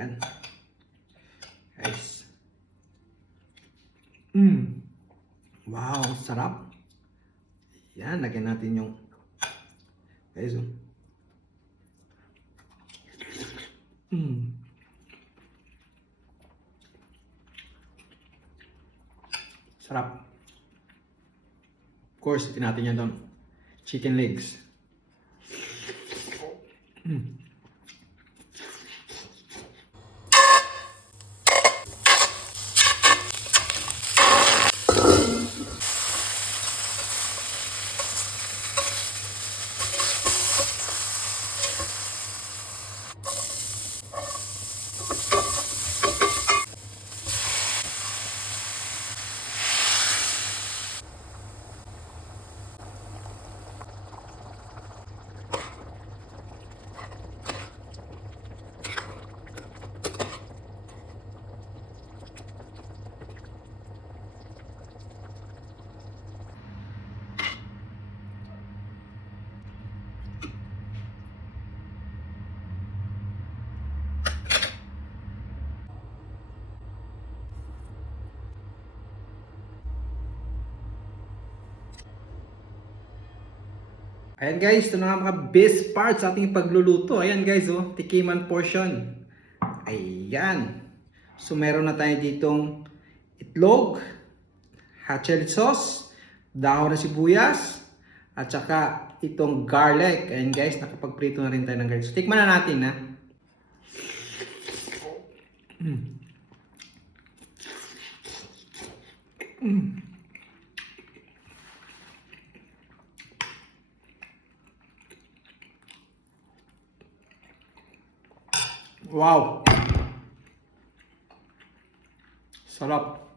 Yan. Guys. Wow, sarap. Yan, lagyan natin yung guys. Sarap. Of course, itin natin yan doon. Chicken legs. Ayan guys, ito na nga mga best parts sa ating pagluluto. Ayan guys, oh, tikiman portion. Ayan. So meron na tayo ditong itlog, hot chili sauce, dahon ng sibuyas, at saka itong garlic. Ayan guys, nakapagprito na rin tayo ng garlic. So tikman na natin ha. Wow! Sarap!